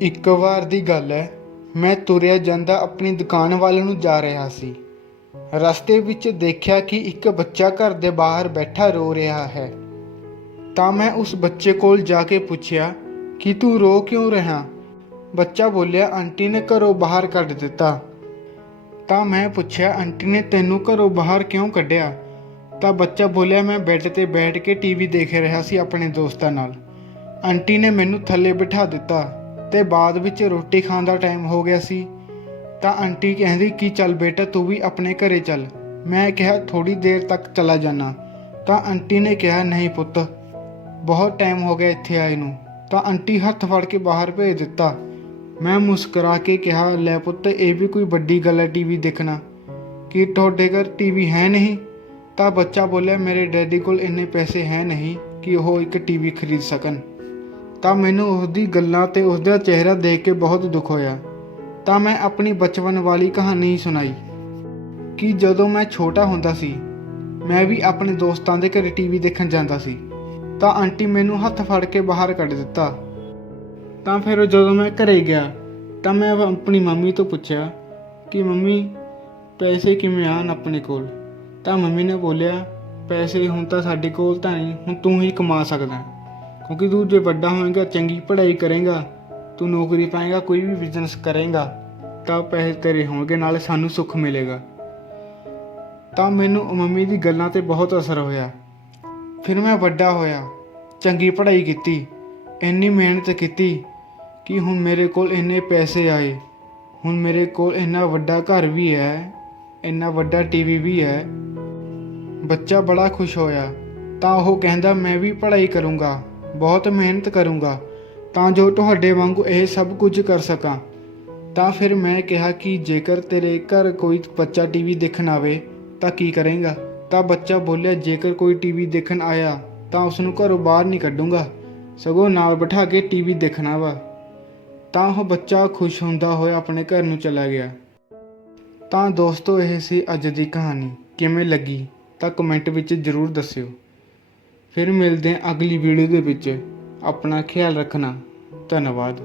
ਇੱਕ ਵਾਰ ਦੀ ਗੱਲ ਹੈ ਮੈਂ ਤੁਰਿਆ ਜਾਂਦਾ ਆਪਣੀ ਦੁਕਾਨ ਵੱਲ ਨੂੰ ਜਾ ਰਿਹਾ ਸੀ। ਰਸਤੇ ਵਿੱਚ ਦੇਖਿਆ ਕਿ ਇੱਕ ਬੱਚਾ ਘਰ ਦੇ ਬਾਹਰ ਬੈਠਾ ਰੋ ਰਿਹਾ ਹੈ। ਤਾਂ ਮੈਂ ਉਸ ਬੱਚੇ ਕੋਲ ਜਾ ਕੇ ਪੁੱਛਿਆ, ਕਿ ਤੂੰ ਰੋ ਕਿਉਂ ਰਿਹਾ? ਬੱਚਾ ਬੋਲਿਆ, ਆਂਟੀ ਨੇ ਘਰੋਂ ਬਾਹਰ ਕੱਢ ਦਿੱਤਾ। ਤਾਂ ਮੈਂ ਪੁੱਛਿਆ, ਆਂਟੀ ਨੇ ਤੈਨੂੰ ਘਰੋਂ ਬਾਹਰ ਕਿਉਂ ਕੱਢਿਆ? ਤਾਂ ਬੱਚਾ ਬੋਲਿਆ, ਮੈਂ ਬੈੱਡ ਤੇ ਬੈਠ ਕੇ ਟੀਵੀ ਦੇਖ ਰਿਹਾ ਸੀ ਆਪਣੇ ਦੋਸਤਾਂ ਨਾਲ। ਆਂਟੀ ਨੇ ਮੈਨੂੰ ਥੱਲੇ ਬਿਠਾ ਦਿੱਤਾ। ਤੇ ਬਾਅਦ ਵਿੱਚ ਰੋਟੀ ਖਾਣ ਦਾ ਟਾਈਮ ਹੋ ਗਿਆ ਸੀ, ਤਾਂ ਆਂਟੀ ਕਹਿੰਦੀ ਕਿ ਚੱਲ ਬੇਟਾ ਤੂੰ ਵੀ ਆਪਣੇ ਘਰੇ ਚੱਲ। ਮੈਂ ਕਿਹਾ ਥੋੜੀ ਦੇਰ ਤੱਕ ਚਲਾ ਜਾਣਾ ਤਾਂ ਆਂਟੀ ਨੇ ਕਿਹਾ, ਨਹੀਂ ਪੁੱਤ, ਬਹੁਤ ਟਾਈਮ ਹੋ ਗਿਆ ਇੱਥੇ ਆਏ ਨੂੰ। ਤਾਂ ਆਂਟੀ ਹੱਥ ਫੜ ਕੇ ਬਾਹਰ ਭੇਜ ਦਿੱਤਾ। ਮੈਂ ਮੁਸਕਰਾ ਕੇ ਕਿਹਾ, ਲੈ ਪੁੱਤ, ਇਹ ਵੀ ਕੋਈ ਵੱਡੀ ਗੱਲ ਹੈ ਟੀਵੀ ਦੇਖਣਾ। ਕਿ ਤੁਹਾਡੇ ਘਰ ਟੀਵੀ ਹੈ ਨਹੀਂ? ਤਾਂ ਬੱਚਾ ਬੋਲਿਆ, ਮੇਰੇ ਡੈਡੀ ਕੋਲ ਇੰਨੇ ਪੈਸੇ ਹੈ ਨਹੀਂ ਕਿ ਉਹ ਇੱਕ ਟੀਵੀ ਖਰੀਦ ਸਕਣ। ਤਾਂ ਮੈਨੂੰ ਉਸਦੀ ਗੱਲਾਂ ਤੇ ਉਸਦਾ ਚਿਹਰਾ ਦੇਖ ਕੇ ਬਹੁਤ ਦੁੱਖ ਹੋਇਆ। ਤਾਂ ਮੈਂ ਆਪਣੀ ਬਚਪਨ ਵਾਲੀ ਕਹਾਣੀ ਸੁਣਾਈ ਕਿ ਜਦੋਂ ਮੈਂ ਛੋਟਾ ਹੁੰਦਾ ਸੀ, ਮੈਂ ਵੀ ਆਪਣੇ ਦੋਸਤਾਂ ਦੇ ਘਰੇ ਟੀਵੀ ਦੇਖਣ ਜਾਂਦਾ ਸੀ, ਤਾਂ ਆਂਟੀ ਮੈਨੂੰ ਹੱਥ ਫੜ ਕੇ ਬਾਹਰ ਕੱਢ ਦਿੱਤਾ। ਤਾਂ ਫਿਰ ਜਦੋਂ ਮੈਂ ਘਰੇ ਗਿਆ, ਤਾਂ ਮੈਂ ਆਪਣੀ ਮੰਮੀ ਤੋਂ ਪੁੱਛਿਆ ਕਿ, ਮੰਮੀ, ਪੈਸੇ ਕਿਵੇਂ ਆਣ ਆਪਣੇ ਕੋਲ? ਤਾਂ ਮੰਮੀ ਨੇ ਬੋਲਿਆ, ਪੈਸੇ ਹੁਣ ਤਾਂ ਸਾਡੇ ਕੋਲ ਤਾਂ ਨਹੀਂ, ਹੁਣ ਤੂੰ ਹੀ ਕਮਾ ਸਕਦਾ ਕਿਉਂਕਿ ਤੂੰ ਜੇ ਵੱਡਾ ਹੋਏਗਾ, ਚੰਗੀ ਪੜ੍ਹਾਈ ਕਰੇਗਾ, ਤੂੰ ਨੌਕਰੀ ਪਾਏਗਾ, ਕੋਈ ਵੀ ਬਿਜ਼ਨਸ ਕਰੇਗਾ, ਤਾਂ ਪੈਸੇ ਤੇਰੇ ਹੋਣਗੇ, ਨਾਲੇ ਸਾਨੂੰ ਸੁੱਖ ਮਿਲੇਗਾ। ਤਾਂ ਮੈਨੂੰ ਮੰਮੀ ਦੀ ਗੱਲਾਂ ਤੇ ਬਹੁਤ ਅਸਰ ਹੋਇਆ। ਫਿਰ ਮੈਂ ਵੱਡਾ ਹੋਇਆ, ਚੰਗੀ ਪੜ੍ਹਾਈ ਕੀਤੀ, ਇੰਨੀ ਮਿਹਨਤ ਕੀਤੀ ਕਿ ਹੁਣ ਮੇਰੇ ਕੋਲ ਇੰਨੇ ਪੈਸੇ ਆਏ। ਹੁਣ ਮੇਰੇ ਕੋਲ ਇੰਨਾ ਵੱਡਾ ਘਰ ਵੀ ਹੈ, ਇੰਨਾ ਵੱਡਾ ਟੀਵੀ ਵੀ ਹੈ। ਬੱਚਾ ਬੜਾ ਖੁਸ਼ ਹੋਇਆ, ਤਾਂ ਉਹ ਕਹਿੰਦਾ, ਮੈਂ ਵੀ ਪੜ੍ਹਾਈ ਕਰੂੰਗਾ। ਬਹੁਤ ਮਿਹਨਤ ਕਰੂੰਗਾ, ਤਾਂ ਜੋ ਤੁਹਾਡੇ ਵਾਂਗੂ ਇਹ ਸਭ ਕੁਝ ਕਰ ਸਕਾਂ। ਤਾਂ ਫਿਰ ਮੈਂ ਕਿਹਾ ਕਿ ਜੇਕਰ ਤੇਰੇ ਘਰ ਕੋਈ ਬੱਚਾ ਟੀਵੀ ਦੇਖਣ ਆਵੇ, ਤਾਂ ਕੀ ਕਰੇਗਾ? ਤਾਂ ਬੱਚਾ ਬੋਲਿਆ, ਜੇਕਰ ਕੋਈ ਟੀਵੀ ਦੇਖਣ ਆਇਆ, ਤਾਂ ਉਸ ਨੂੰ ਘਰੋਂ ਬਾਹਰ ਨਹੀਂ ਕੱਢੂੰਗਾ। ਸਗੋਂ ਨਾਲ ਬਿਠਾ ਕੇ ਟੀਵੀ ਦੇਖਣਾ ਵਾ। ਤਾਂ ਉਹ ਬੱਚਾ ਖੁਸ਼ ਹੁੰਦਾ ਹੋਇਆ ਆਪਣੇ ਘਰ ਨੂੰ ਚਲਾ ਗਿਆ। ਤਾਂ ਦੋਸਤੋ, ਇਹ ਸੀ ਅੱਜ ਦੀ ਕਹਾਣੀ। ਕਿਵੇਂ ਲੱਗੀ? ਤਾਂ ਕਮੈਂਟ ਵਿੱਚ ਜ਼ਰੂਰ ਦੱਸਿਓ। ਫਿਰ ਮਿਲਦੇ ਹਾਂ ਅਗਲੀ ਵੀਡੀਓ ਦੇ ਵਿੱਚ। ਆਪਣਾ ਖਿਆਲ ਰੱਖਣਾ। ਧੰਨਵਾਦ।